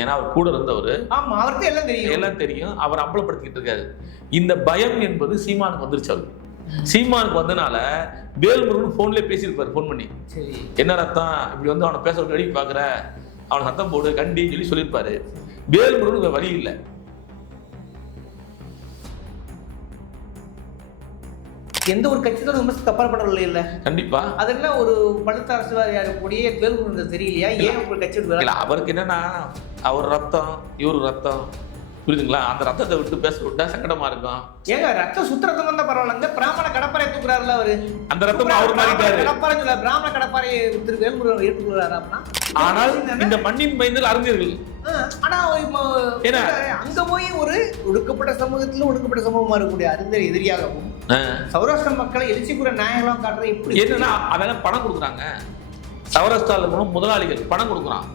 ஏன்னா அவர் கூட இருந்தவர். ஆமா, அவருக்கு எல்லாம் தெரியும். அவர் அம்பலப்படுத்திக்கிட்டு இருக்காரு. இந்த பயம் என்பது சீமானுக்கு வந்துருச்சு. அவருக்கு சீமானுக்கு வந்தனால வேல்முருகன் போன்லயே பேசியிருப்பாரு. போன் பண்ணி என்ன ரத்தம் இப்படி வந்து அவனை பேச வெடி பாக்குற, அவனை சத்தம் போடு கண்டின்னு சொல்லியிருப்பாரு. வேல்முருகனுக்கு வழி இல்லை. எந்த ஒரு கட்சியோட விமர்சனம் தப்பாப்படவில்லை இல்ல. கண்டிப்பா அது என்ன ஒரு பழுத்த அரசியல்வாதியா இருக்கக்கூடிய வேல்முருகன் தெரியலையா? ஏன் ஒரு கட்சியோட அவருக்கு என்னன்னா அவர் ரத்தம் இவரு ரத்தம், புரியுதுங்களா? அந்த ரத்தத்தை விட்டு பேச விட்டா சங்கடமா இருக்கும். ஏங்க ரத்தம் சுத்த ரத்தம் வந்தா பரவாயில்ல, பிராமண கடப்பாறை தூக்குறாருல அவரு. அந்த ரத்தம் அவர் மாறிட்டாரு. கடப்பாறை சொல்ல பிராமண கடப்பாறை திரு வேல்முருகன் ஏற்றுக்கொள்றாரு அப்படின்னா. ஆனால் இந்த மண்ணின் பயந்தல் அறிஞர்கள். ஆனா அங்க போய் ஒரு ஒடுக்கப்பட்ட சமூகத்துல ஒடுக்கப்பட்ட சமூகமா இருக்கக்கூடிய அறிஞர் எதிரியாகவும் சௌராஷ்டிர மக்களை எழுச்சிக்குற நாயகலாம் காட்டுற எப்படி என்னன்னா அவன் பணம் கொடுக்குறாங்க. சௌராஷ்டிரால முதலாளிகள் பணம் கொடுக்குறான்.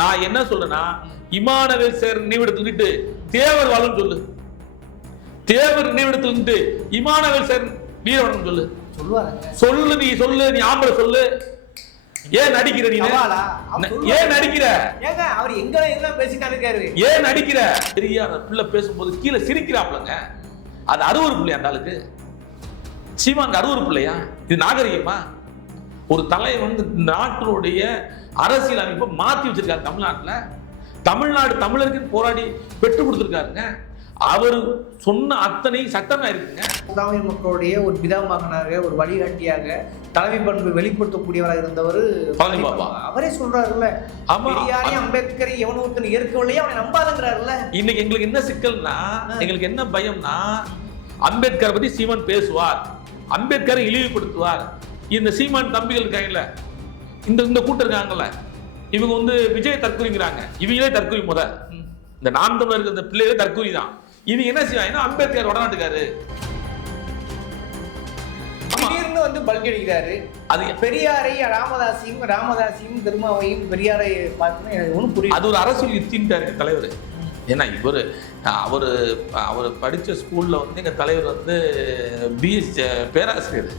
நான் என்ன சொல்றேன்னா இமானுவேல் சேர் நினைவிடத்துக்கிட்டு தேவர் வாழும் சொல்லு. தேவர் நினைவிடத்துக்கிட்டு இமானுவேல் சேர் வீரவனம் சொல்லு. சொல்லு நீ சொல்லு, நீ ஆம்பளை சொல்லு. ஏன் நடிக்கிற நீ? ஏன் நடிக்கிற? ஏங்க அவர் எங்க என்ன பேசிட்டு இருக்காரு? ஏன் நடிக்கிற? சரியா அந்த பிள்ளை பேசும்போது கீழே சிரிக்கிறாப்லங்க. அது அறுவறு பிள்ளையா அந்த ஆளுக்கு? சீமானுக்கு அறுவறு பிள்ளையா? இது நாகரிகமா? ஒரு தலைவர் வந்து நாட்டினுடைய அரசியல் அமைப்பை மாத்தி வச்சிருக்காரு. தமிழ்நாடு தமிழருக்கு போராடி பெற்று கொடுத்திருக்காருங்க. அவர் சொன்ன அத்தனை சட்டமா இருக்குங்க. தமிழ் மக்களுடைய ஒரு பிதாமகனாக, ஒரு வழிகாட்டியாக, தலைமை பண்பு வெளிப்படுத்தக்கூடியவராக இருந்தவர் பழனி பாபா. அவரே சொல்றாருல்ல, பெரியாரை அம்பேத்கரை எவனோ ஒருத்தன் ஏற்கவில்லையே அவனை நம்பாதங்கிறாருல்ல. இன்னைக்கு எங்களுக்கு என்ன சிக்கல்னா, எங்களுக்கு என்ன பயம்னா, அம்பேத்கரை பத்தி சீமான் பேசுவார், அம்பேத்கரை இழிவுபடுத்துவார். இந்த சீமான் தம்பிகள் இருக்காங்கல்ல, இந்த கூட்டம் இருக்காங்கல்ல, இவங்க வந்து விஜய் தற்கொலைங்கிறாங்க. இவங்களே தற்கொலை இந்த நாம் தமிழர் இருக்கிற பிள்ளைகளே தற்கொலை தான். இவங்க என்ன செய்வாங்க? அம்பேத்கர் வடநாட்டுக்காரு திடீர்னு வந்து பல்கி அடிக்கிறாரு. அது பெரியாரை ராமதாசியும் திருமாவையும் பெரியாரை பார்த்து எனக்கு ஒன்றும் புரியும். அது ஒரு அரசியல் யுத்தின்ட்டாரு தலைவர். ஏன்னா அவர் படித்த ஸ்கூல்ல வந்து எங்க தலைவர் வந்து பிஎஸ் பேராசிரியர்.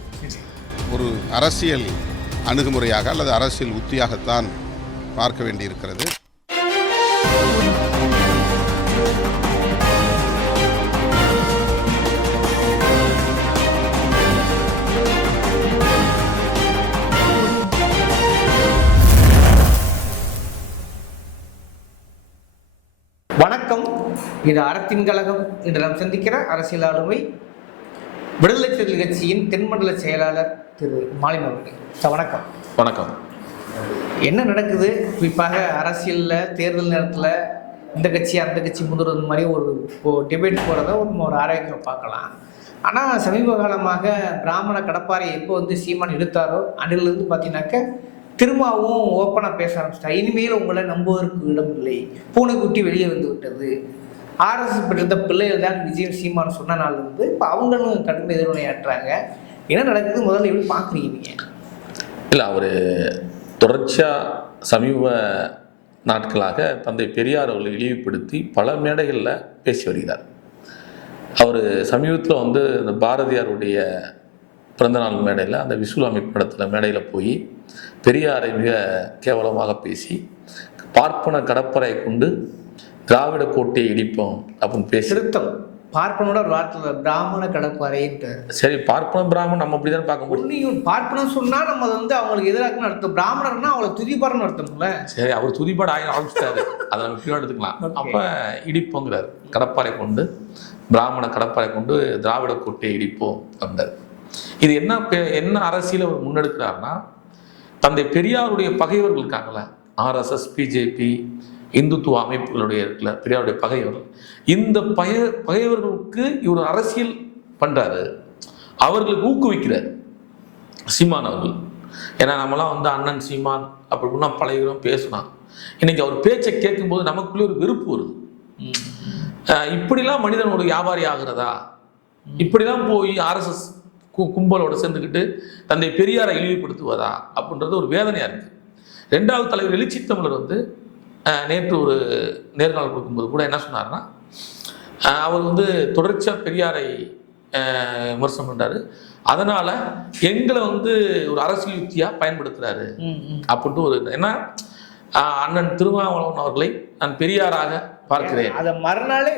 ஒரு அரசியல் அணுகுமுறையாக அல்லது அரசியல் உத்தியாகத்தான் பார்க்க வேண்டியிருக்கிறது. வணக்கம், இது அறத்தின் கழகம். இன்று நாம் சந்திக்கிற அரசியல் ஆளுமை விடுதலை சிறுத்தைகள் கட்சியின் தென்மண்டல செயலாளர் திரு மாலிம் அவர்கள். வணக்கம். வணக்கம். என்ன நடக்குது குறிப்பாக அரசியலில் தேர்தல் நேரத்தில் இந்த கட்சி அந்த கட்சி முதல்வர் மாதிரி ஒரு டிபேட் போகிறத ஒரு ஆரோக்கியம் பார்க்கலாம். ஆனால் சமீப காலமாக பிராமண கடப்பாறை எப்போ வந்து சீமான் எடுத்தாரோ அன்றிலிருந்து பார்த்தீங்கன்னாக்க திரும்பவும் ஓப்பனாக பேச ஆரம்பிச்சிட்டா. இனிமேல் உங்களை நம்புவதற்கு இடம் இல்லை, பூனைக்குட்டி வெளியே வந்து விட்டது, ஆர்எஸ்எஸ் பெற்ற பிள்ளைகள் தான் விஜய் சீமான் சொன்ன நாள் வந்து இப்போ அவங்களும் கடுமை எதிர்வினையாற்றுறாங்க. என்ன நடக்குது முதல்ல எப்படி பார்க்குறீங்க நீங்கள்? இல்லை, அவர் தொடர்ச்சியாக சமீப நாட்களாக தந்தை பெரியார் அவர்களை இழிவுபடுத்தி பல மேடைகளில் பேசி வருகிறார். அவர் சமீபத்தில் வந்து இந்த பாரதியாருடைய பிறந்தநாள் மேடையில் அந்த விசுவல் அமைப்பு படத்தில் மேடையில் போய் பெரியாரை மிக கேவலமாக பேசி பார்ப்பன கடற்பரை கொண்டு திராவிட கோட்டையை இடிப்போம் அப்படின்னு பேசி திருத்தம் பார்ப்பனோட ஒரு வார்த்தை பிராமண கடற்கரைன்ட்டு. சரி, பார்ப்பனம் பிராமணன் நம்ம அப்படிதான் பார்க்க முடியும். பார்ப்பனம் சொன்னா நம்ம வந்து அவங்களுக்கு எதிராக அர்த்தம், பிராமணர்னா அவளை துதிப்பாருன்னு அர்த்தம்ல. சரி, அவர் துதிப்பாடு ஆரம்பிச்சிட்டாரு, அதை நம்ம இப்படி எடுத்துக்கலாம். அப்ப இடிப்போங்கிறார், கடப்பாறை கொண்டு பிராமண கடப்பாறை கொண்டு திராவிட கோட்டையை இடிப்போம் அப்படின்றார். இது என்ன அரசியல் அவர் முன்னெடுக்கிறாருன்னா, தந்தை பெரியாருடைய பகைவர்கள் இருக்காங்களே, ஆர்எஸ்எஸ், பிஜேபி, இந்துத்துவ அமைப்புகளுடைய இருக்குல்ல பெரியாருடைய பகைவர்கள், இந்த பகைவர்களுக்கு இவர் அரசியல் பண்றாரு, அவர்களுக்கு ஊக்குவிக்கிறார் சீமான் அவர்கள். ஏன்னா நம்மளாம் வந்து அண்ணன் சீமான் அப்படின்னா பழகிறோம், பேசணும். இன்னைக்கு அவர் பேச்சை கேட்கும்போது நமக்குள்ளே ஒரு வெறுப்பு வருது. இப்படிலாம் மனிதன் ஒரு வியாபாரி ஆகிறதா, இப்படிலாம் போய் ஆர்எஸ்எஸ் கும்பலோட சேர்ந்துக்கிட்டு தந்தை பெரியாரை இழிவுபடுத்துவதா அப்படின்றது ஒரு வேதனையாக இருக்குது. ரெண்டாவது தலைவர் எழுச்சி தமிழர் வந்து நேற்று ஒரு நேர்காணல் கொடுக்கும்போது கூட என்ன சொன்னார்னா, அவர் வந்து தொடர்ச்சியாக பெரியாரை விமர்சனம் பண்ணுறாரு, அதனால் எங்களை வந்து ஒரு அரசியல் யுக்தியாக பயன்படுத்துகிறாரு அப்படின்ட்டு ஒரு. ஏன்னா அண்ணன் திருமாவளவன் அவர்களை நான் பெரியாராக பார்க்கிறேன். அத மறுநாள்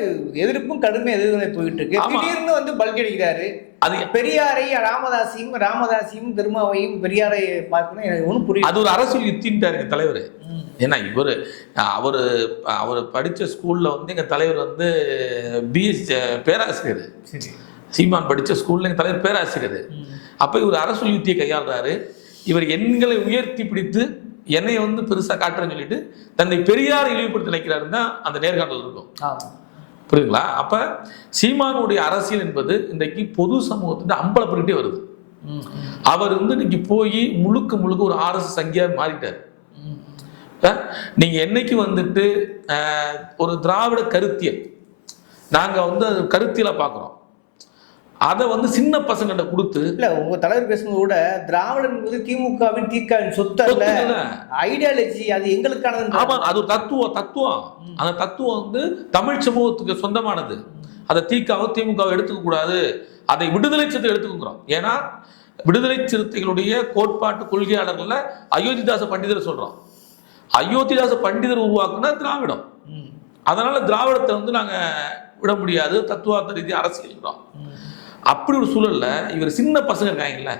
எதிர்ப்பும் கடுமை எதிர்வினை போயிட்டு இருக்கு. திடீர்னு வந்து பல்கடிக்கிறாரு. அது பெரியாரை ராமதாசியும் திருமாவையும் பெரியாரை பார்க்கணும் எனக்கு ஒன்றும் புரியும். அது ஒரு அரசியல் யுத்தின்ட்டாரு எங்க தலைவர். ஏன்னா அவர் படித்த ஸ்கூல்ல வந்து எங்க தலைவர் வந்து பிஎஸ் பேராசிரியர். சீமான் படித்த ஸ்கூல்ல எங்க தலைவர் பேராசிரியர். அப்ப இவர் அரசியல் யுத்தியை கையாளுறாரு. இவர் எண்களை உயர்த்தி பிடித்து என்னை வந்து பெருசா காட்டுறேன்னு சொல்லிட்டு தன்னை பெரியாரை இழிவுபடுத்தி நினைக்கிறாருன்னு தான் அந்த நேர்காணல் இருக்கும். புரியுதுங்களா? அப்ப சீமானுடைய அரசியல் என்பது இன்றைக்கு பொது சமூகத்தின் அம்பலப்பட்டுட்டே வருது. அவர் வந்து இன்னைக்கு போய் முழுக்க ஒரு RSS சங்கியா மாறிட்டார். நீங்க என்னைக்கு வந்துட்டு ஒரு திராவிட கருத்தியல் நாங்க வந்து கருத்தியலை பார்க்குறோம், அதை வந்து சின்ன பசங்கிட்ட கொடுத்து இல்ல உங்க தலைவர் பேசும்போது கூட திராவிடம் என்பது திமுகவின் திகாவின் சொத்து அல்ல, ஐடியாலஜி, அது எங்களுக்கானது. ஆமா, அது ஒரு தத்துவம். அந்த தத்துவம் வந்து தமிழ் சமூகத்துக்கு சொந்தமானது. அதை திமுகவை எடுத்துக்க கூடாது, அதை விடுதலை சிறுத்தை எடுத்துக்கிறோம். ஏன்னா விடுதலை சிறுத்தைகளுடைய கோட்பாட்டு கொள்கையாளர்கள்ல அயோத்திதாச பண்டிதர் சொல்றோம். அயோத்திதாச பண்டிதர் உருவாக்குனா திராவிடம். அதனால திராவிடத்தை வந்து நாங்க விட முடியாது, தத்துவார்த்த ரீதி அரசியல். அப்படி ஒரு சூழல்ல இவர் சின்ன பசங்க இருக்காங்கல்ல,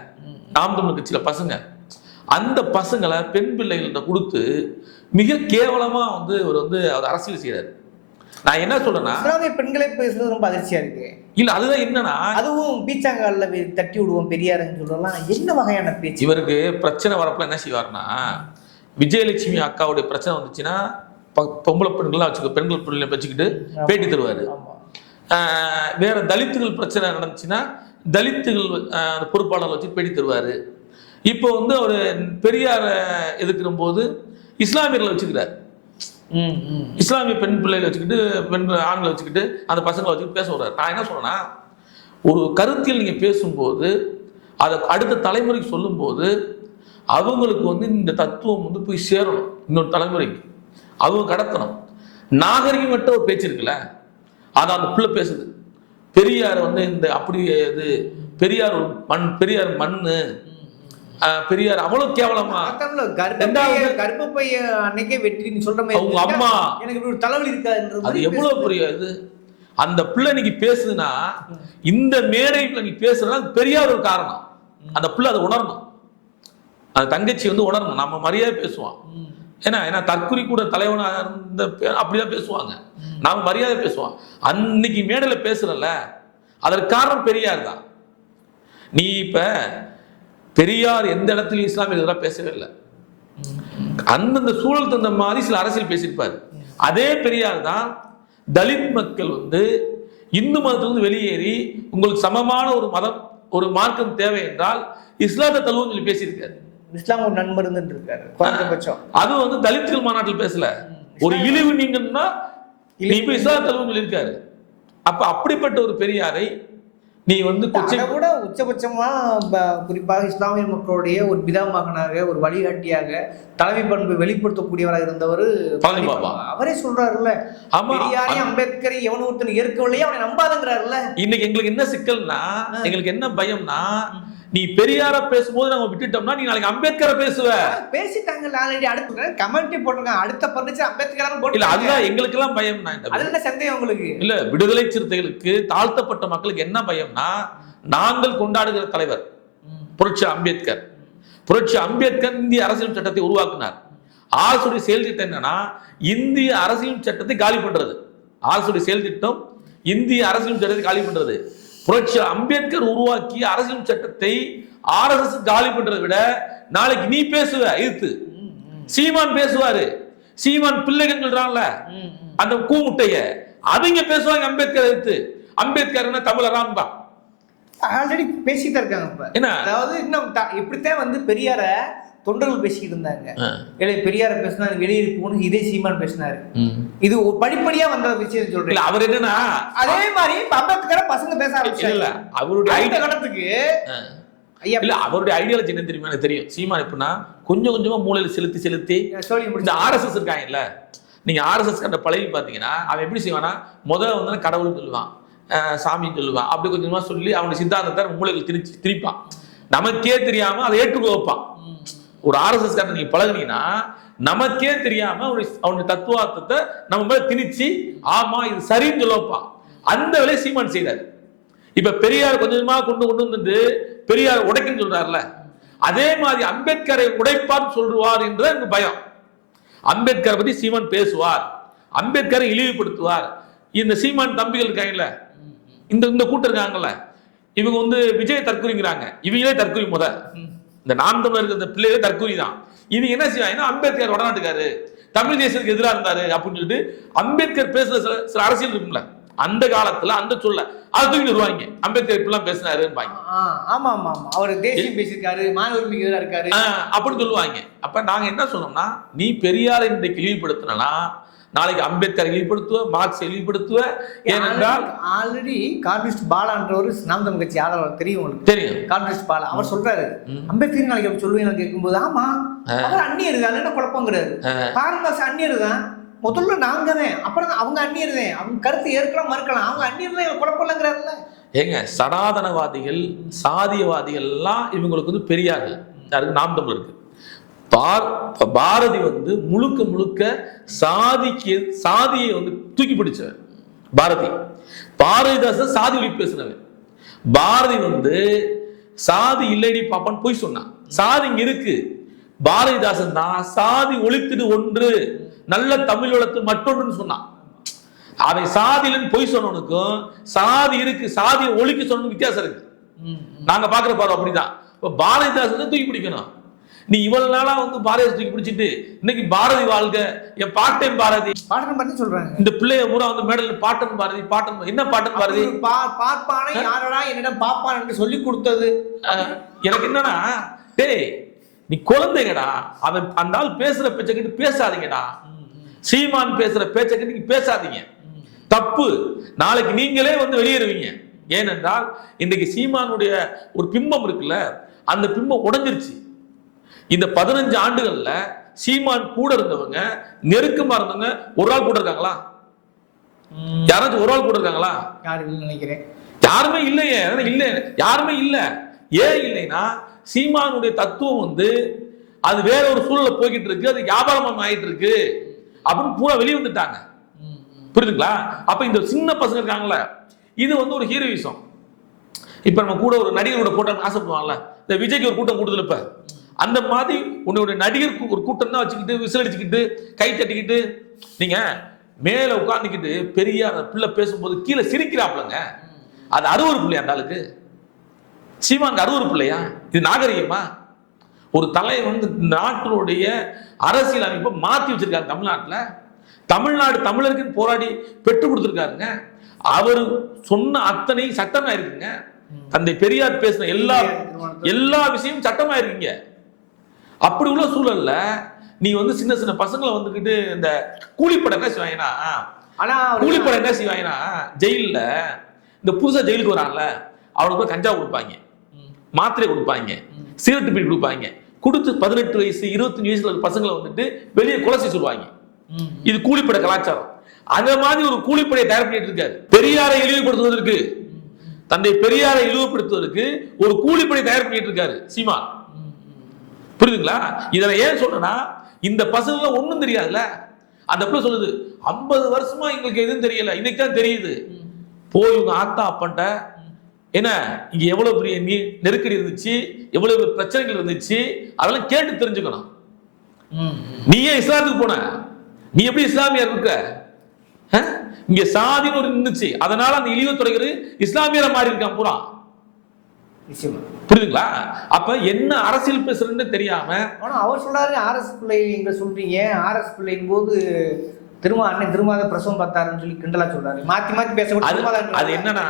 நாம் தமிழ் கட்சியில பசங்க, அந்த பசங்களை பெண் பிள்ளைகள்கிட்ட கொடுத்து மிக கேவலமா வந்து இவர் வந்து அவர் அரசியல் செய்யறாரு. நான் என்ன சொல்றேன்னா பெண்களை பேசுறது ரொம்ப அதிர்ச்சியா இருக்கு. இல்ல அதுதான் என்னன்னா, அதுவும் பீச்சாங்கால தட்டி விடுவோம் பெரியாருன்னு சொல்லலாம். என்ன வகையான பேச்சு? இவருக்கு பிரச்சனை வரப்ப என்ன செய்வார்னா, விஜயலட்சுமி அக்காவுடைய பிரச்சனை வந்துச்சுன்னா பொம்பளை பெண்கள் பெண்கள் பிள்ளைகளை வச்சுக்கிட்டு பேட்டி தருவாரு. வேற தலித்துகள் பிரச்சனை நடந்துச்சுன்னா தலித்துகள் பொறுப்பாளர் வச்சு பேட்டி தருவாரு. இப்போ வந்து அவர் பெரியார எதிர்க்கிற போது இஸ்லாமியர்களை வச்சுக்கிறார். இஸ்லாமிய பெண் பிள்ளைகளை வச்சுக்கிட்டு ஆண்களை வச்சுக்கிட்டு அந்த பசங்களை வச்சுக்கிட்டு பேச விடுறாரு. நான் என்ன சொல்றேன்னா, ஒரு கருத்தியல் நீங்க பேசும்போது அதை அடுத்த தலைமுறைக்கு சொல்லும்போது அவங்களுக்கு வந்து இந்த தத்துவம் வந்து போய் சேரணும், இன்னொரு தலைமுறைக்கு அவங்க கடத்தணும். நாகரிகம் மட்டும் ஒரு பேச்சு இருக்குல்ல, அதை அந்த பிள்ளை பேசுது. பெரியார் வந்து இந்த அப்படி இது பெரியார் பெரியார் மண்ணு, பெரியார் அவ்வளவு கேவலமா கர்ப்பப்பை அன்னைக்கே வெற்றி சொல்ற மாதிரி அவங்க அம்மா எனக்கு ஒரு தலைவலி இருக்காது. அது எவ்வளவு பெரிய இது. அந்த பிள்ளை இன்னைக்கு பேசுதுன்னா, இந்த மேடைக்குள்ள நீ பேசுறதுனா பெரியார் ஒரு காரணம். அந்த பிள்ளை அதை உணரணும், அந்த தங்கச்சி வந்து உணரணும். நம்ம மரியாதை பேசுவான். ஏன்னா தற்குறி கூட தலைவனா இருந்த அப்படிதான் பேசுவாங்க, நாம மரியாதை பேசுவோம். அன்னைக்கு மேடையில பேசுறல, அதற்கு காரணம் பெரியார் தான். நீ இப்ப பெரியார் எந்த இடத்துலயும் இஸ்லாமிய எதிராக பேசவே இல்லை. அந்தந்த சூழல் தந்த மாதிரி சில அரசியல் பேசியிருப்பாரு. அதே பெரியார் தான் தலித் மக்கள் வந்து இந்து மதத்திலிருந்து வெளியேறி உங்களுக்கு சமமான ஒரு மதம் ஒரு மார்க்கம் தேவை என்றால் இஸ்லாத்தை தழுவுன்னு சொல்லி பேசியிருக்காரு. இஸ்லாம் ஒரு நண்பர் இருக்காரு குறைந்தபட்சம். அது வந்து தலித்துகள் மாநாட்டில் பேசல, ஒரு இழிவு நீங்கன்னா நீ இப்ப இஸ்லாம் தழுவுன்னு சொல்லியிருக்காரு. அப்ப அப்படிப்பட்ட ஒரு பெரியாரை நீ வந்து கூட உச்சபட்சமா குறிப்பாக இஸ்லாமிய மக்களுடைய ஒரு பிதாமகனாக ஒரு வழிகாட்டியாக தலைமை பண்பு வெளிப்படுத்தக்கூடியவராக இருந்தவர் பழனி பாபா. அவரே சொல்றாருல்ல, பெரியாரை அம்பேத்கரை எவன் ஒருத்தன் ஏற்கவில்லையே அவனை நம்பாதங்கிறாருல்ல. இன்னைக்கு எங்களுக்கு என்ன சிக்கல்னா, எங்களுக்கு என்ன பயம்னா, நீ பெரியார பேசும்போது நம்ம விட்டுட்டோம்னா நீ நாளைக்கு அம்பேத்கரை பேசுவ. பேசிட்டாங்க ஆல்ரெடி, அடுத்து கமெண்ட் போட்டிருக்காங்க, அடுத்த பர்னிச்சர் அம்பேத்கர் போட்டு. இல்ல அதுதான் எங்களுக்கு எல்லாம் பயம்னா. அதுல என்ன சந்தேகம் உங்களுக்கு? இல்ல விடுதலை சிறுத்தைகளுக்கு தாழ்த்தப்பட்ட மக்களுக்கு என்ன பயம்னா, நாங்கள் கொண்டாடுகிற தலைவர் புரட்சி அம்பேத்கர். புரட்சி அம்பேத்கர் இந்திய அரசியல் சட்டத்தை உருவாக்கினார். ஆர்எஸ்டைய செயல் திட்டம் என்னன்னா, இந்திய அரசியல் சட்டத்தை காலி பண்றது. ஆர்எஸ்டைய செயல் திட்டம் இந்திய அரசியல் சட்டத்தை காலி பண்றது. புரட்சி அம்பேத்கர் உருவாக்கிய அரசியல் சட்டத்தை RSS காலி பண்றதை விட நாளைக்கு நீ பேசுவ எதிர்த்து, சீமான் பேசுவாரு. சீமான் பிள்ளைகள் சொல்றான்ல அந்த கூமுட்டைய, அவங்க பேசுவாங்க அம்பேத்கர் எதிர்த்து. அம்பேத்கர் தமிழராம்பா ஆல்ரெடி பேசிட்டு இருக்காங்க. என்ன அதாவது இன்னும் இப்படித்தான் வந்து பெரியார தொண்டர்கள் பேசிக்கிட்டு இருந்தாங்க. பெரியார பேசினாரு, வெளியே போகணும், இதே சீமான் பேசினாரு. இது படிப்படியா வந்த விஷயம் சொல்றேன். அவர் என்னன்னா அதே மாதிரி அம்பேத்கரை பசங்க பேச ஆரம்பிச்சாங்க. அவருடைய கடத்துக்கு இல்ல அவருடைய ஐடியாலஜி என்ன தெரியுமா? எனக்கு தெரியும். சீமான் எப்படின்னா கொஞ்சம் கொஞ்சமா மூளையில செலுத்தி இந்த RSS இருக்காங்கல்ல, நீங்க RSS கண்ட பழகி பாத்தீங்கன்னா அவன் எப்படி செய்வானா, முதல்ல வந்து கடவுள் சொல்லுவான், சாமின்னு சொல்லுவான். அப்படி கொஞ்சமா சொல்லி அவனுடைய சித்தாந்தத்தை மூளைகள் திரிப்பான். நமக்கே தெரியாம அதை ஏற்றுக்க வைப்பான். ஒரு RSS காரன் நீங்க பழகுனீங்கன்னா நமக்கே தெரியாம அவனுடைய தத்துவார்த்தத்தை நம்ம மேல திணிச்சு ஆமா இது சரின்னு சொல்லப்பா அந்த வேலையை சீமான் செய்யறாரு. இப்ப பெரியார் கொஞ்சமா கொண்டு வந்துட்டு பெரியார் உடைக்குன்னு சொல்றாருல, அதே மாதிரி அம்பேத்கரை உடைப்பார் சொல்லுவார் என்ற எனக்கு பயம். அம்பேத்கரை பத்தி சீமான் பேசுவார், அம்பேத்கரை இழிவுபடுத்துவார். இந்த சீமான் தம்பிகள் இருக்காங்கல்ல, இந்த கூட்டம் இருக்காங்கல்ல, இவங்க விஜய் தற்கொலைங்கிறாங்க, இவங்களே தற்கொலை இந்த நாம் தமிழர் இருக்கிற பிள்ளைகளே தற்கொலை தான். இவங்க என்ன செய்வாங்கன்னா அம்பேத்கர் வடநாட்டுக்காரு, தமிழ் தேசத்துக்கு எதிராக இருந்தாரு அப்படின்னு சொல்லிட்டு அம்பேத்கர் பேசுற சில அரசியல் இருக்குல்ல, அந்த காலத்துல அந்த சொல்ல அதை தூக்கி வருவாங்க, அம்பேத்கர் இப்படிலாம் பேசினாரு. ஆமா ஆமா ஆமா அவர் தேசியம் பேசியிருக்காரு, மாணவ உரிமைக்கு எதிராக இருக்காரு அப்படின்னு சொல்லுவாங்க. அப்ப நாங்க என்ன சொன்னோம்னா, நீ பெரியாரை இன்றைக்கு இழிவுபடுத்தினா நாளைக்கு அம்பேத்கர் இழிவுபடுத்துவ, மார்க்ஸ் இழிவுபடுத்துவ. ஏனென்றால் ஆல்ரெடி கார்டிஸ்ட் பாலான்ற ஒரு நாம் தமிழ் கட்சி ஆதரவாளர் தெரியும் உங்களுக்கு, தெரியும். கார்டிஸ்ட் பாலா அவர் சொல்றாரு அம்பேத்கர் நாளைக்கு அப்படி சொல்லுவேன் கேட்கும்போது, ஆமா அவர் அந்நியர் தான், என்ன குழப்பங்கிறாரு. காரணம் அந்நியர் தான், முதல்ல நாங்க தான், அப்புறம் அவங்க அந்நியர் தான், அவங்க கருத்து ஏற்கலாம் மறுக்கலாம், அவங்க அந்நியர் தான் குழப்பம் இல்லைங்கிறாருல்ல. ஏங்க சனாதனவாதிகள் சாதியவாதிகள் எல்லாம் இவங்களுக்கு பெரியார்கள், யாருக்கு நாம் தமிழருக்கு. பாரதி முழுக்க முழுக்க சாதியை தூக்கி பிடிச்சவர் பாரதி. பாரதிதாசன் சாதி ஒழிப்பு பேசினவன். பாரதி சாதி இல்லடி பாப்பான்னு போய் சொன்னான், சாதி இங்க இருக்கு. பாரதிதாசன் தான் சாதி ஒழித்துடு ஒன்று நல்ல தமிழ் வளர்த்து மற்றொன்று சொன்னான். அவன் சாதியிலன்னு போய் சொன்னவனுக்கும் சாதி இருக்கு சாதியை ஒழிக்க சொன்னவனுக்கு வித்தியாசம் இருக்கு. நாங்க பாக்குற பாரு அப்படிதான். பாரதிதாசன் தூக்கி பிடிக்கணும். நீ இவ்வளவு நாளா பாரதிதாசன் தூக்கி பிடிச்சிட்டு இன்னைக்கு பாரதி வாழ்க, என் பாட்டன் பாரதி பாட்டன் பண்ணி சொல்றாங்க. இந்த பிள்ளைய பூரா மேடல் பாட்டன் பாரதி, பாட்டன் என்ன பாட்டன் பாரதி, பார்ப்பானை யாரடா என்னிடம் பாப்பான் என்று சொல்லி கொடுத்தது. எனக்கு என்னன்னா, டேய் நீ குழந்தைங்கடா, அவன் அந்த ஆள் பேசுற பேச்சை கேட்டு பேசாதீங்கடா. சீமான் பேசுற பேச்சை கேட்டு பேசாதீங்க, தப்பு. நாளைக்கு நீங்களே வெளியேறுவீங்க. ஏனென்றால் இன்றைக்கு சீமானுடைய ஒரு பிம்பம் இருக்குல்ல, அந்த பிம்பம் உடைஞ்சிருச்சு. இந்த 15 ஆண்டுகள்ல சீமான் கூட இருந்தவங்க, நெருக்கமா இருந்தவங்க ஒரு ஆள் கூட இருக்காங்களா? யாராச்சும் ஒரு ஆள் கூட இருக்காங்களா? யாரும் நினைக்கிறேன் யாருமே இல்லையே. இல்ல யாருமே இல்ல. ஏன் இல்லைன்னா சீமானுடைய தத்துவம் அது வேற ஒரு சூழல போய்கிட்டு இருக்கு, அது வியாபாரம் ஆயிட்டு இருக்கு அப்படின்னு பூரா வெளியே வந்துட்டாங்க. புரியுதுங்களா? அப்ப இந்த சின்ன பசங்க இருக்காங்கல்ல, இது ஒரு ஹீரோயிசம். இப்ப நம்ம கூட ஒரு நடிகரோட போட்டோ ஆசைப்படுவாங்கல்ல, இந்த விஜய்க்கு ஒரு கூட்டம் கூடுதல். இப்ப அந்த மாதிரி உன்னுடைய நடிகருக்கு ஒரு கூட்டம் தான் வச்சுக்கிட்டு விசில் அடிச்சுக்கிட்டு கை தட்டிக்கிட்டு நீங்க மேல உட்கார்ந்துக்கிட்டு பெரிய பிள்ளை பேசும்போது கீழே சிரிக்கிறாப்லங்க, அது அருவருப்பு இல்லையா? அந்த ஆளுக்கு சீமானுக்கு அருவருப்பு இல்லையா? இது நாகரிகமா? ஒரு தலைவர் நாட்டினுடைய அரசியல் அமைப்பை மாத்தி வச்சிருக்காரு தமிழ்நாட்டுல. தமிழ்நாடு தமிழருக்கு போராடி பெற்று கொடுத்திருக்காருங்க. அவர் சொன்ன அத்தனை சட்டமா இருக்குங்க. தந்தை பெரியார் பேசின எல்லா விஷயமும் சட்டமா இருக்குங்க. அப்படி உள்ள சூழல்ல நீ சின்ன சின்ன பசங்களை இந்த கூலிப்படம் என்ன செய்வாங்கன்னா, கூலிப்படம் என்ன செய்வாங்கன்னா, ஜெயில இந்த புதுசா ஜெயிலுக்கு வரான்ல அவனுக்கு கஞ்சா கொடுப்பாங்க, மாத்திரை கொடுப்பாங்க, சிகரெட் பீடி கொடுப்பாங்க. கொடுத்து 18 வயசு 25 வயசுல பசங்களை வெளியே கொலை சொல்லுவாங்க. இது கூலிப்பட கலாச்சாரம். அந்த மாதிரி ஒரு கூலிப்படையை தயார் பண்ணிட்டு இருக்காரு. பெரியாரை இழிவுபடுத்துவதற்கு, தந்தை பெரியாரை இழிவுபடுத்துவதற்கு ஒரு கூலிப்படை தயார் பண்ணிட்டு இருக்காரு சீமான். புரியுதுங்களா? இதை ஏன் சொல்றேன்னா, இந்த பசங்க ஒண்ணும் தெரியாதுல்ல. அந்த பிள்ளை சொல்லுது 50 வருஷமா எங்களுக்கு எதுவும் தெரியல, இன்னைக்கு தான் தெரியுது. போய் உங்க ஆத்தா அப்பன்ட்ட என்ன இங்க எவ்வளவு பெரிய நெருக்கடி இருந்துச்சு, எவ்வளவு பிரச்சனைகள் இருந்துச்சு, அதெல்லாம் கேட்டு தெரிஞ்சுக்கணும். நீ ஏன் இஸ்லாத்துக்கு போன? நீ எப்படி இஸ்லாமியர் இருக்க? இங்க சாதின்னு ஒரு இருந்துச்சு, அதனால அந்த இழிவு தொடங்கிறது இஸ்லாமியரை மாறி இருக்கான் பூரா. புரியுதுங்களா? அப்ப என்ன அரசியல் பேசுறதுன்னு தெரியாம அவர் சொல்றாரு ஆர்எஸ் பிள்ளை நீங்க சொல்றீங்க. ஆர்எஸ் பிள்ளையின் போது அண்ணன் திருமாத பிரசவம் பார்த்தாருன்னு சொல்லி கிண்டலா சொல்றாரு. மாத்தி மாத்தி பேச அது என்னன்னா,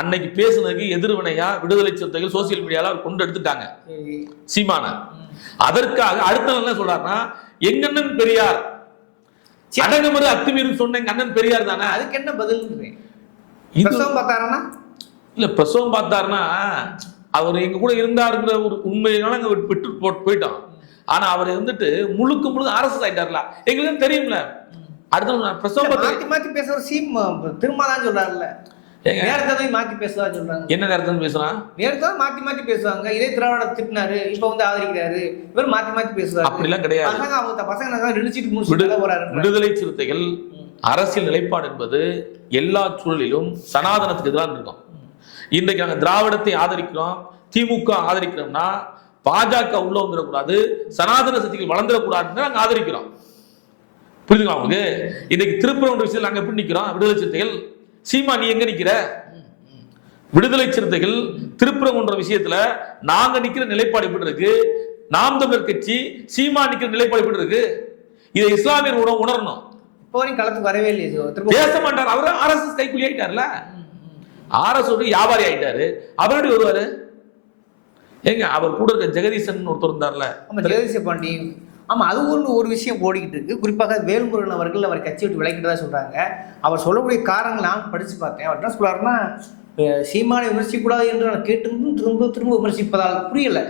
அன்னைக்கு பேசுனதுக்கு எதிர்வினையா விடுதலை சிறுத்தைகள் சோசியல் மீடியால கொண்டு எடுத்துட்டாங்க சீமான. அதற்காக அடுத்த நாள் என்ன சொல்றாருன்னா, எங்க அண்ணன் பெரியார் அடங்குமுறை அத்துமீறி சொன்ன எங்க அண்ணன் பெரியார் தானே. அதுக்கு என்ன பதில்? பிரசவம் பார்த்தாருன்னா இல்ல, பிரசவம் பார்த்தாருன்னா அவர் எங்க கூட இருந்தாருங்கிற ஒரு உண்மையினால அங்க விட்டு போயிட்டோம். ஆனா அவர் முழுக்க முழுக்க அரசு ஆயிட்டார்ல, எங்களுக்கு தெரியும்ல. அடுத்த பிரசவம் மாத்தி மாத்தி பேசுற சீம் திருமாதான் சொல்றாருல்ல. நேரத்தை மாத்தி பேசுவான்னு சொல்றாங்க. என்ன நேரத்தில் பேசுறான்? நேரத்தை மாத்தி பேசுவாங்க. இதே திராவிட திட்டினாரு, இப்ப வந்து ஆதரிக்கிறாரு, இவர் மாத்தி பேசுவாரு. அப்படிலாம் கிடையாது. பசங்க விடுதலை சிறுத்தைகள் அரசியல் நிலைப்பாடு என்பது எல்லா சூழலிலும் சனாதனத்துக்கு எதிராக இருக்கும். இன்றைக்கு நாங்கள் திராவிடத்தை ஆதரிக்கிறோம், திமுக ஆதரிக்கிறோம்னா பாஜக உள்ள வந்துடக்கூடாது, சனாதன சக்திகள் வளர்ந்துடக்கூடாதுன்னு நாங்கள் ஆதரிக்கிறோம். புரியுதுங்களா உங்களுக்கு? இன்னைக்கு திருப்பரங்குன்ற விஷயத்தில் நாங்கள் எப்படி நிற்கிறோம்? விடுதலை சிறுத்தைகள். சீமா நீ எங்க நிக்கிற? விடுதலை சிறுத்தைகள் திருப்பரங்குன்ற விஷயத்துல நாங்க நிக்கிற நிலைப்பாடு எப்படி இருக்கு? நாம் தமிழர் கட்சி சீமா நிக்கிற நிலைப்பாடு எப்படி இருக்கு? இதை இஸ்லாமியர் உணரணும். களத்துக்கு வரவே இல்லையே, பேச மாட்டார். அவரு RSS கைக்குள்ளி ஆயிட்டார்ல, RSS வியாபாரி ஆயிட்டாரு. அவரோட வருவாரு ஏங்க? அவர் கூட இருக்க ஜெகதீசன் ஒருத்தர் இருந்தார்ல, ஜெகதீச பாண்டி. ஆமா, அது ஒரு விஷயம் ஓடிக்கிட்டு இருக்கு. குறிப்பாக வேல்முருகன் அவர்கள் அவர் கட்சி விட்டு விலகிட்டதா சொல்றாங்க. அவர் சொல்லக்கூடிய காரணங்கள் நான் படிச்சு பார்த்தேன். அவர் என்ன சொல்றாருன்னா, சீமானை விமர்சிக்கக்கூடாது என்று நான் கேட்டு திரும்ப விமர்சிப்பதால் புரியல.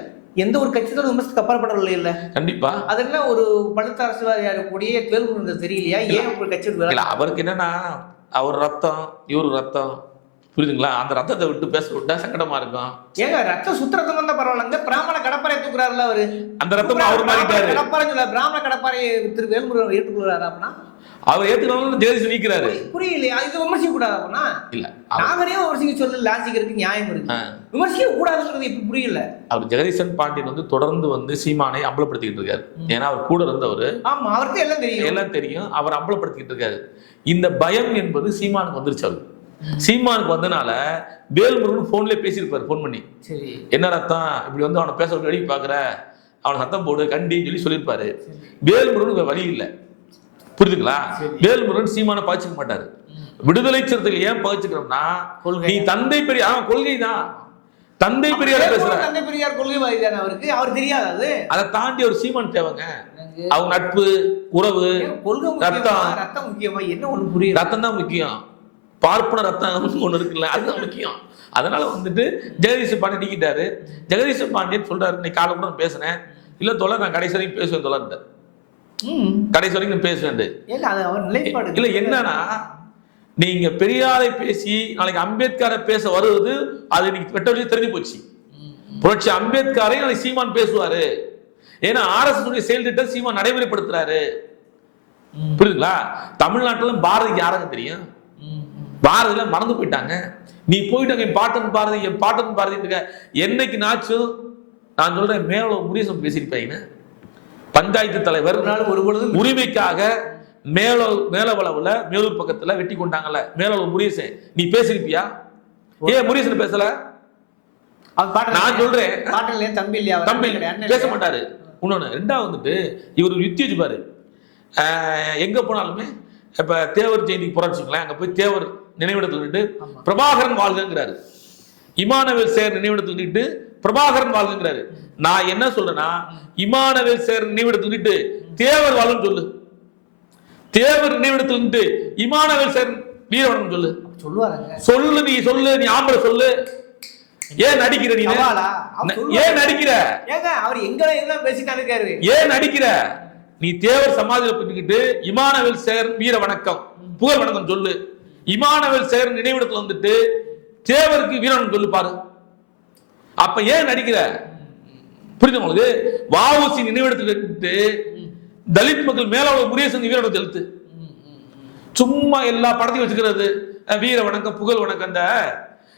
எந்த ஒரு கட்சி தான் விமர்சனத்துக்கு அப்பாற்படவில்லை இல்ல. கண்டிப்பா அதெல்லாம் ஒரு பழுத்த அரசியல்வாதியா இருக்கக்கூடிய வேல்முருகன் தெரியலையா? ஏன் ஒரு கட்சி விட்டு? அவருக்கு என்னன்னா, அவர் ரத்தம் இவரு ரத்தம், புரியுதுங்களா? அந்த ரத்தத்தை விட்டு பேச விட்டா சங்கடமா இருக்கும். ஏங்க ரத்தம் சுத்த ரத்தம் வந்தா பரவாயில்ல, பிராமண கடப்பாறை தூக்குறாருல அவரு. அந்த ரத்தம் அவர் மாறிட்டாரு. கடப்பாறை சொல்ல பிராமண கடப்பாறையை திரு வேல்முருகன் ஏற்றுக்கொள்றாரு. அப்படின்னா அவர் ஏத்துக்கணும் ஜெகதீஷ் நீக்கிறாரு. புரியலையா? இது விமர்சிக்க கூடாது. அப்படின்னா இல்ல, நாகரே விமர்சிக்க சொல்ல லாஜிக் இருக்கு, நியாயம் இருக்கு. விமர்சிக்க கூடாதுன்றது இப்ப புரியல. அவர் ஜெகதீசன் பாண்டியன் தொடர்ந்து சீமானை அம்பலப்படுத்திக்கிட்டு இருக்காரு. ஏன்னா அவர் கூட இருந்தவர். ஆமா, அவருக்கு எல்லாம் தெரியும். அவர் அம்பலப்படுத்திக்கிட்டு இருக்காரு. இந்த பயம் என்பது சீமானுக்கு வந்துருச்சு. அவரு சீமானுக்கு வந்தனால வேல்முருகன் போன்ல பேசியிருப்பாரு. போன் பண்ணி, என்ன ரத்தம் இப்படி அவனை பேச வெளியே பாக்குற, அவனை சத்தம் போடு கண்டி சொல்லியிருப்பாரு. வேல்முருகன் வழி இல்லை, புரியுதுங்களா? வேல்முருகன் சீமான பாய்ச்சிக்க மாட்டாரு. விடுதலை சிறுத்தைகள் ஏன் பாய்ச்சிக்கிறோம்னா, நீ தந்தை பெரியார் கொள்கை தான், தந்தை பெரியார் பேசுற, தந்தை பெரியார் கொள்கை வாய்தானே அவருக்கு, அவர் தெரியாது. அதை தாண்டி ஒரு சீமான் தேவைங்க. அவங்க நட்பு உறவு ரத்தம் முக்கியமா? என்ன ஒண்ணு புரியுது, ரத்தம் தான் முக்கியம். பார்ப்பன ரத்தம் ஒண்ணு இருக்குல்ல, அதுதான் முக்கியம். அதனால ஜெகதீஷ் பாண்டியன் நீக்கிட்டாரு. ஜெகதீஷ் பாண்டியன் சொல்றாரு, இன்னைக்கு காலை கூட பேசுனேன், இல்ல தோழர் நான் கடைசி வரைக்கும் பேசுவேன் தோழர், கடைசி வரைக்கும் பேசுவேன். இல்ல என்னன்னா, நீங்க பெரியாரை பேசி நாளைக்கு அம்பேத்கரை பேச வருவது அது இன்னைக்கு வெட்ட வழி தெரிஞ்சு போச்சு. புரட்சி அம்பேத்கரை நாளைக்கு சீமான் பேசுவாரு. ஏன்னா RSS செயல் திட்டம் சீமான் நடைமுறைப்படுத்துறாரு. புரியுதுங்களா? தமிழ்நாட்டுல பாரதிக்கு யாருக்கு தெரியும்? பாரதியில மறந்து போயிட்டாங்க. நீ போயிட்டு என் பாட்டன் பாரதி இருக்க. என்னைக்கு நாச்சும் நான் சொல்றேன், மேல முருகேசன் பேசியிருப்பீங்க. பஞ்சாயத்து தலைவர் ஒரு பொழுது உரிமைக்காக மேலவளவுல மேலூர் பக்கத்துல வெட்டி கொண்டாங்கல்ல, மேலவளவு முருகேசன், நீ பேசிருப்பியா? ஏன் முருகேசன் பேசல? நான் சொல்றேன், தம்பி பேச மாட்டாரு. இன்னொன்னு ரெண்டாவது இவர் யுத்தி வச்சுப்பாரு. எங்க போனாலுமே இப்ப தேவர் ஜெயந்திக்கு போறாச்சுங்களேன், அங்க போய் தேவர் நினைவிடத்தில் பிரபாகரன் வாழ்கிறாரு. இமானுவேல் சேர் நினைவிடத்தில் பிரபாகரன் வாழ்கிறாரு. நான் என்ன சொல்றேன்னா, இமானுவேல் சேர் நினைவிடத்தில் தேவர் வாழும் சொல்லு, தேவர் நினைவிடத்தில் இமானுவேல் சேர் வீரவன் சொல்லு. சொல்லு, நீ சொல்லு, நீ ஆம்பளை சொல்லு. ஏன் நடிக்கிற? நீ ஏன் நடிக்கிற? அவர் எங்க பேசிட்டாரு, ஏன் நடிக்கிற? நீ தேவர் சமாதியில போய்கிட்டு இமானுவேல் சேர் வீர வணக்கம் புகழ் வணக்கம் சொல்லு. இமானுவேல் சேர் நினைவிடத்துல தேவருக்கு வீரவணக்கம் சொல்லு பாரு. அப்ப ஏன் நடிக்கிற? புரியுது உங்களுக்கு? வஉசி நினைவிடத்துல தலித் மக்கள் மேல முருகேசன் வீரவணக்கம் செலுத்து. சும்மா எல்லா படத்தையும் வச்சுக்கிறது வீர வணக்கம் புகழ் வணக்கம். அந்த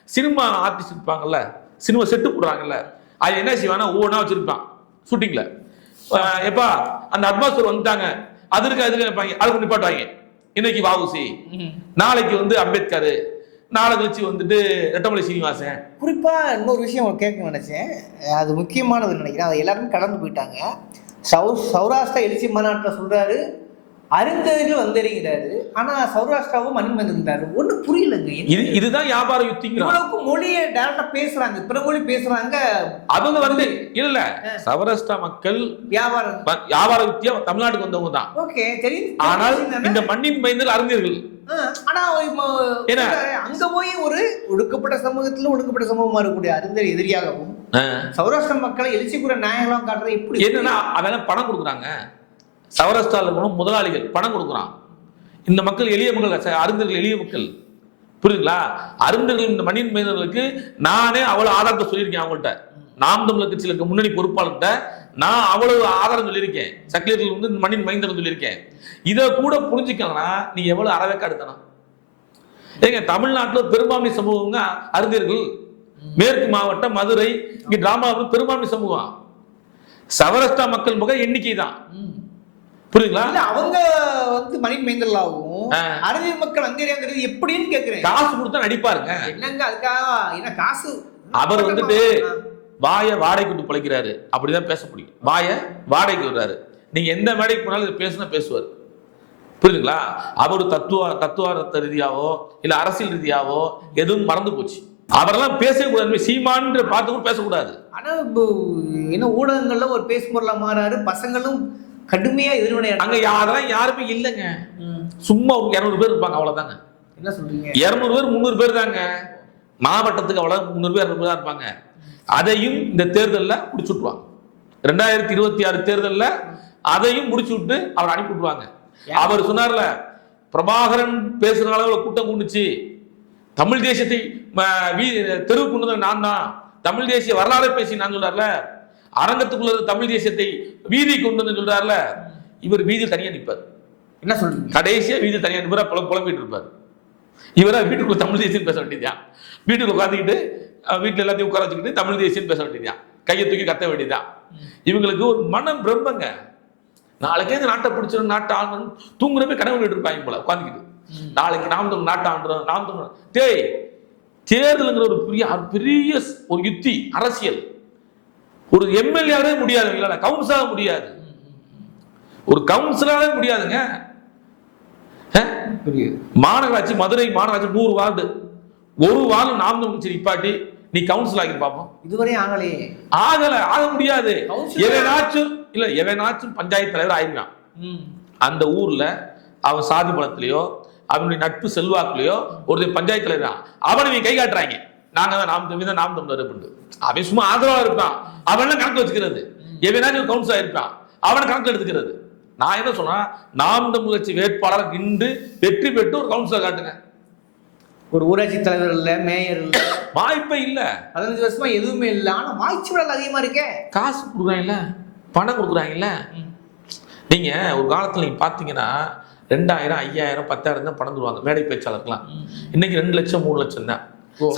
சினிமா ஆர்டிஸ்ட் இருப்பாங்கல்ல, சினிமா செட்டு போடுறாங்கல்ல, அது என்ன செய்வானா ஒவ்வொன்றா வச்சிருப்பான் ஷூட்டிங்ல. எப்பா அந்த அட்மாஸ்டர் வந்துட்டாங்க, அதற்கு அதுக்கு நிப்பாட்டுவாங்க. இன்னைக்கு வஉசி, நாளைக்கு அம்பேத்கர், நாளை கழிச்சு ரெட்டமலை சீனிவாசன். குறிப்பா இன்னொரு விஷயம் கேட்க நினைச்சேன், அது முக்கியமானது நினைக்கிறேன், அதை எல்லாருமே கடந்து போயிட்டாங்க. சௌராஷ்டிரா எழுச்சி மாநாட்டில் சொல்றாரு, அறிந்தவர்கள் வந்தறிகிறாரு, ஆனா சௌராஷ்டிராவும் மண் வந்திருந்தாரு. ஒண்ணு புரியலங்க. இதுதான் வியாபார யுத்திங்க. மொழியை டைரக்டா பேசுறாங்க, பிற மொழி பேசுறாங்க. அவங்க இல்ல சௌராஷ்டிரா மக்கள் வியாபார யுத்தியா தமிழ்நாட்டுக்கு வந்தவங்க தான். ஓகே தெரியும். ஆனால் இந்த மண்ணின் மைந்தல் அறிஞர்கள். ஆனா அங்க போய் ஒரு ஒடுக்கப்பட்ட சமூகத்துல ஒடுக்கப்பட்ட சமூகமா இருக்கக்கூடிய அறிஞர் எதிரியாகவும் சௌராஷ்டிரா மக்களை எழுச்சிக்குற நியாயங்களும் காட்டுறது எப்படி? என்னன்னா அவன் பணம் கொடுக்குறாங்க. சௌராஷ்டிராவில் முதலாளிகள் பணம் கொடுக்குறான். இந்த மக்கள் எளிய மக்கள், அறிஞர்கள் எளிய மக்கள். புரியுதுங்களா? அருந்தர்கள் இந்த மண்ணின் மைந்தர்களுக்கு நானே அவ்வளவு ஆதாரத்தை சொல்லியிருக்கேன். அவங்கள்ட்ட நாம் தமிழர் கட்சியில் இருக்க முன்னணி பொறுப்பாளர்கிட்ட நான் அவ்வளவு ஆதாரம் சொல்லியிருக்கேன். சக்கிலியர்கள் வந்து மண்ணின் மைந்தர்கள் சொல்லியிருக்கேன். இதை கூட புரிஞ்சுக்கலன்னா நீ எவ்வளவு அறவேக்காடுத்தணும். ஏங்க தமிழ்நாட்டில் பெரும்பான்மை சமூகங்க அறிஞர்கள். மேற்கு மாவட்டம் மதுரை இங்க டிராமாவில் பெரும்பான்மை சமூகம். சவரஸ்டா மக்கள் முக எண்ணிக்கை தான். புரியுதுங்களா? அவங்க வந்து மணி மைந்தர்களாகவும் அறிஞர் மக்கள் அங்கேங்கிறது எப்படின்னு கேட்கிறேன். காசு கொடுத்தா நடிப்பாருங்க. என்னங்க அதுக்காக என்ன காசு? அவர் வந்துட்டு வாய வாடகைக்கு விட்டு பிழைக்கிறாரு. அப்படிதான் பேச முடியும். வாய வாடகைக்கு விடுறாரு. நீங்க எந்த மேடைக்கு போனாலும் இதை பேசுனா பேசுவார். புரியுதுங்களா? அவர் தத்துவார்த்த ரீதியாவோ இல்ல அரசியல் ரீதியாவோ எதுவும் மறந்து போச்சு. அவரெல்லாம் பேசக்கூடாது. சீமான்ற பார்த்து கூட பேசக்கூடாது. ஆனா என்ன ஊடகங்கள்ல ஒரு பேசுமுறையா மாறாரு. பசங்களும் கடுமையா எதிர்வினை. அங்க அதெல்லாம் யாருமே இல்லைங்க. சும்மா 200 பேர் இருப்பாங்க. அவ்வளவுதாங்க. என்ன சொல்றீங்க? 200 பேர் 300 பேர் தாங்க. மாவட்டத்துக்கு அவ்வளவு 300 பேர் 200 பேர் தான் இருப்பாங்க. அதையும் இந்த தேர்தலில் முடிச்சு விட்டுருவாங்க. 2026 தேர்தலில் அதையும் முடிச்சு விட்டு அவர் அனுப்பி விட்டுருவாங்க. அவர் சொன்னார்ல, பிரபாகரன் பேசுற அளவுல கூட்டம் கூண்டுச்சு, தமிழ் தேசியத்தை தெருவு கொண்டு வந்த நான் தான், தமிழ் தேசிய வரலாறு பேசி நான் சொல்றாருல, அரங்கத்துக்குள்ள தமிழ் தேசியத்தை வீதி கொண்டு வந்து சொல்றாருல, இவர் வீதியில் தனியா நிற்பார். என்ன சொல்றீங்க? கடைசியா வீதியில் தனியா நிற்பார். புலம்பிட்டு இருப்பார். இவரா வீட்டுக்குள்ள தமிழ் தேசியம் பேச வேண்டியதுதான். வீட்டுக்குள்ள உட்காந்துக்கிட்டு வீட்டுல எல்லாத்தையும் உட்கார வச்சுக்கிட்டு தமிழ் தேசியம் பேச வேண்டியதுதான். கையை தூக்கி கத்த வேண்டியதுதான். இவங்களுக்கு ஒரு மனம் பிரம்மங்க. நாளைக்கே இந்த நாட்டை பிடிச்சிடும், நாட்டை ஆண்டணும், தூங்குறப்ப கனவு விட்டு இருப்பாங்க போல உட்காந்துக்கிட்டு. நாளைக்கு நாம் தமிழ் நாட்டை ஆண்டுறோம், நாம் தமிழ். டேய், தேர்தலுங்கிற ஒரு பெரிய ஒரு யுத்தி அரசியல். ஒரு எம்எல்ஏவே முடியாது, கவுன்சிலாக முடியாது, ஒரு கவுன்சிலாவே முடியாதுங்க. மாநகராட்சி, மதுரை மாநகராட்சி 100 வார்டு, ஒரு வார்டு நாம் தமிழ் கட்சி நிப்பாட்டி நீ கவுன்சில் ஆகி பார்ப்போம். இதுவரை ஆகலையே. ஆக முடியாது. எவனாச்சும் பஞ்சாயத்து தலைவர் ஆயிருக்கான். அந்த ஊர்ல அவன் சாதி பலத்திலேயோ அவனுடைய நட்பு செல்வாக்குலையோ ஒரு பஞ்சாயத்து தலைவர் தான். அவனை நீ கை காட்டுறாங்க, நாங்க தான் நாம் தமிழர் அப்படின்னு. அவன் சும்மா ஆதரவா இருப்பான். அவன் கணக்கு வச்சுக்கிறது. எவனாச்சும் கவுன்சில் ஆயிருப்பான், அவனை கணக்கு எடுத்துக்கிறது. நான் என்ன சொன்னா, நாம் தமிழர் கட்சி வேட்பாளர் நின்று வெற்றி பெற்று ஒரு கவுன்சிலர் காட்டுங்க. ஒரு ஊராட்சி தலைவர் இல்ல, மேயர் இல்ல, வாய்ப்பே இல்ல. 15 வருஷமா எதுவுமே இல்ல. ஆனா வாய்ச்சி விட அதிகமா இருக்கே. காசு கொடுக்குறாங்கல்ல, பணம் கொடுக்குறாங்கல்ல. நீங்க ஒரு காலத்துல நீங்க பாத்தீங்கன்னா 2000, 5000, 10,000 தான் பணம் தருவாங்க மேடை பேச்சாளருக்குலாம். இன்னைக்கு 2 லட்சம் 3 லட்சம் தான்.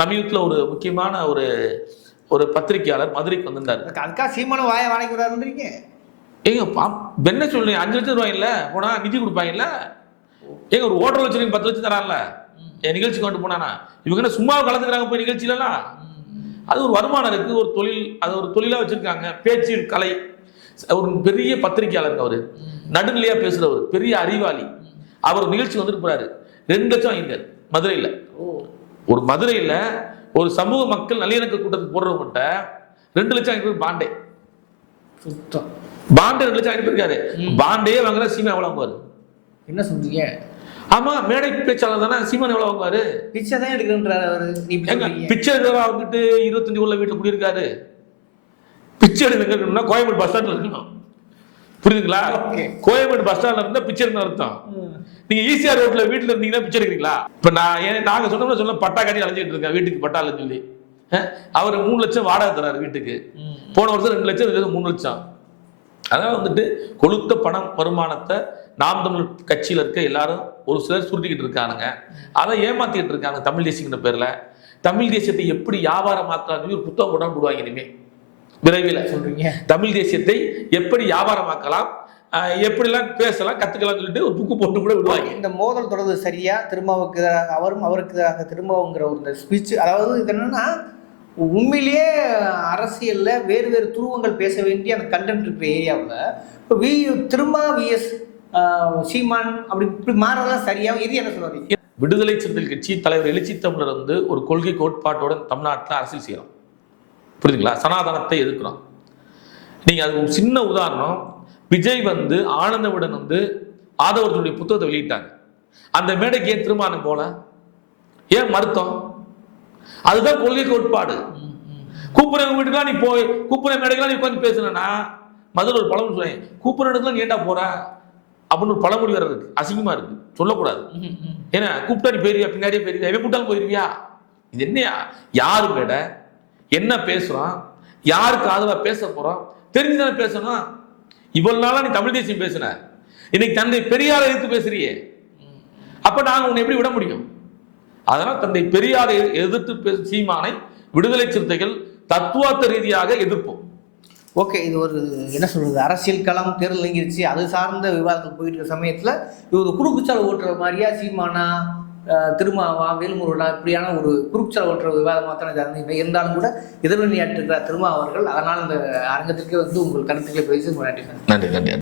சமீபத்துல ஒரு முக்கியமான ஒரு பத்திரிகையாளர் மதுரைக்கு வந்திருந்தாரு. அதுக்காக சீமான வாய வாடகைக்கு வராருன்றீங்க? ஏங்க என்ன சொல்றீங்க? 5 லட்சம் ரூபாயில்ல போனா நிதி கொடுப்பாங்கல்ல. ஏங்க ஒரு ஹோட்டல் வச்சிருக்கீங்க 10 லட்சம் தரான்ல, என் நிகழ்ச்சி கொண்டு போனானா? இவங்க சும்மா கலந்துக்கிறாங்க போய் நிகழ்ச்சியிலாம். அது ஒரு வருமானம் இருக்கு, ஒரு தொழில், அது ஒரு தொழிலா வச்சிருக்காங்க. பேச்சு கலை. ஒரு பெரிய பத்திரிகையாளர், அவரு நடுநிலையா பேசுறவர், பெரிய அறிவாளி. அவர் நிகழ்ச்சி வந்துட்டு போறாரு, 2 லட்சம் வாங்கிட்டார் மதுரையில. ஒரு மதுரையில ஒரு சமூக மக்கள் நல்லிணக்க கூட்டத்துக்கு போடுறவங்கிட்ட 2 லட்சம் வாங்கிட்டு பாண்டே. பாண்டே 2 லட்சம் வாங்கிட்டு இருக்காரு. பாண்டே வாங்குற சீமா எவ்வளவு வாங்குவாரு? என்ன சொல்றீங்க? ஆமா, மேடை பேச்சாளர் தானே. சீமான் எவ்வளவு வாங்குவாரு? பிச்சை தான் எடுக்கின்றாரு அவரு. பிச்சை எடுக்கிறா வந்துட்டு 25 உள்ள வீட்டுல குடியிருக்காரு. பிச்சை எடுக்கணும்னா கோயம்பேடு பஸ் ஸ்டாண்ட்ல இருக்கணும். புரியுதுங்களா? கோயம்பேடு பஸ் ஸ்டாண்ட்ல இருந்தா பிச்சை எடுக்கணும் அர்த்தம். நீங்க ஈசிஆர் ரோட்ல வீட்டுல இருந்தீங்கன்னா பிச்சை எடுக்கிறீங்களா? இப்ப நாங்க சொன்ன பட்டா காட்டி அலைஞ்சிட்டு இருக்கேன் வீட்டுக்கு பட்டா இல்லைன்னு சொல்லி. அவர் 3 லட்சம் வாடகை தராரு வீட்டுக்கு. போன வருஷம் 2 லட்சம், 3 லட்சம். அதான் வந்துட்டு கொளுத்த பணம் வருமானத்தை நாம் தமிழ் கட்சியில் இருக்க எல்லாரும் ஒரு சிலர் சுருட்டிக்கிட்டு இருக்கானுங்க. அதை ஏமாத்திக்கிட்டு இருக்காங்க தமிழ் தேசியங்கிற பேர்ல. தமிழ் தேசியத்தை எப்படி வியாபாரமாக்கலாம் ஒரு புத்தகம் போடாம போடுவாங்க இனிமே விரைவில். சொல்றீங்க தமிழ் தேசியத்தை எப்படி வியாபாரமாக்கலாம், எப்படிலாம் பேசலாம், கத்துக்கலாம் சொல்லிட்டு ஒரு புக்கு போட்டு கூட விடுவாங்க. இந்த மோதல் தொடர்பு சரியா? திருமாவுக்கு எதிராக அவரும், அவருக்கு எதிராக திருமாவுங்கிற ஒரு ஸ்பீச். அதாவது இது என்னன்னா, உண்மையிலேயே அரசியல்ல வேறு வேறு துருவங்கள் பேச வேண்டிய அந்த கண்டென்ட் இருக்கிற ஏரியாவில் இப்போ திருமா விஎஸ் சீமான் அப்படி இப்படி மாறதெல்லாம் சரியா? இது என்ன சொல்றீங்க? விடுதலை சிறுத்தைகள் கட்சி தலைவர் எழுச்சி தமிழர் வந்து ஒரு கொள்கை கோட்பாட்டோட தமிழ்நாட்டில் அரசியல் செய்யறோம். புரியுதுங்களா? சனாதனத்தை எதிர்க்கிறோம். நீங்க அது ஒரு சின்ன உதாரணம். விஜய் வந்து ஆனந்தவுடன் வந்து ஆதவர்களுடைய புத்தகத்தை வெளியிட்டாங்க. அந்த மேடைக்கு ஏன் திருமணம் போல, ஏன் மறுத்தோம்? அதுதான் கொள்கை கோட்பாடு. கூப்புற வீட்டுக்கெல்லாம் நீ போய் கூப்புற மேடைக்கெல்லாம் நீ உட்காந்து பேசுனா, மதுரை ஒரு பழம் சொல்லுவேன், கூப்புற இடத்துல நீ ஏண்டா போற, அப்படின்னு ஒரு பழமொழி வேற இருக்கு, அசிங்கமா இருக்கு, சொல்லக்கூடாது. ஏன்னா கூப்பிட்டா நீ போயிருவியா, பின்னாடியே போயிருவியா, எவன் கூப்பிட்டாலும் போயிருவியா? இது என்னையா, யாரு மேட என்ன பேசுறான், யாருக்கு ஆதரவா பேச போறோம் தெரிஞ்சுதானே பேசணும். இவ்வளவு நாளா நீ தமிழ் தேசியம் பேசுன, இன்னைக்கு தந்தை பெரியாரை எதிர்த்து பேசுறியே, அப்ப நாங்க உன்னை எப்படி விட முடியும்? அதனால் தந்தை பெரியாரை எதிர்த்து பேசும் சீமானை விடுதலை சிறுத்தைகள் தத்துவார்த்த ரீதியாக எதிர்ப்போம். ஓகே, இது ஒரு என்ன சொல்றது, அரசியல் களம் தேர்தல் நெருங்கிருச்சு, அது சார்ந்த விவாதங்கள் போயிட்டு இருக்க சமயத்தில் இது ஒரு குறுக்குச்சாலை ஓட்டுற மாதிரியா, சீமானா திருமாவா வேலுமுருகா இப்படியான ஒரு குறுக்குச்சாலை ஓட்டுற விவாதமாக தான் இருந்தாலும் கூட எதிர்வினையாற்றிருக்கிறார் திருமா அவர்கள். அதனால் இந்த அரங்கத்திற்கே வந்து உங்கள் கருத்துக்களை பேசி நன்றி.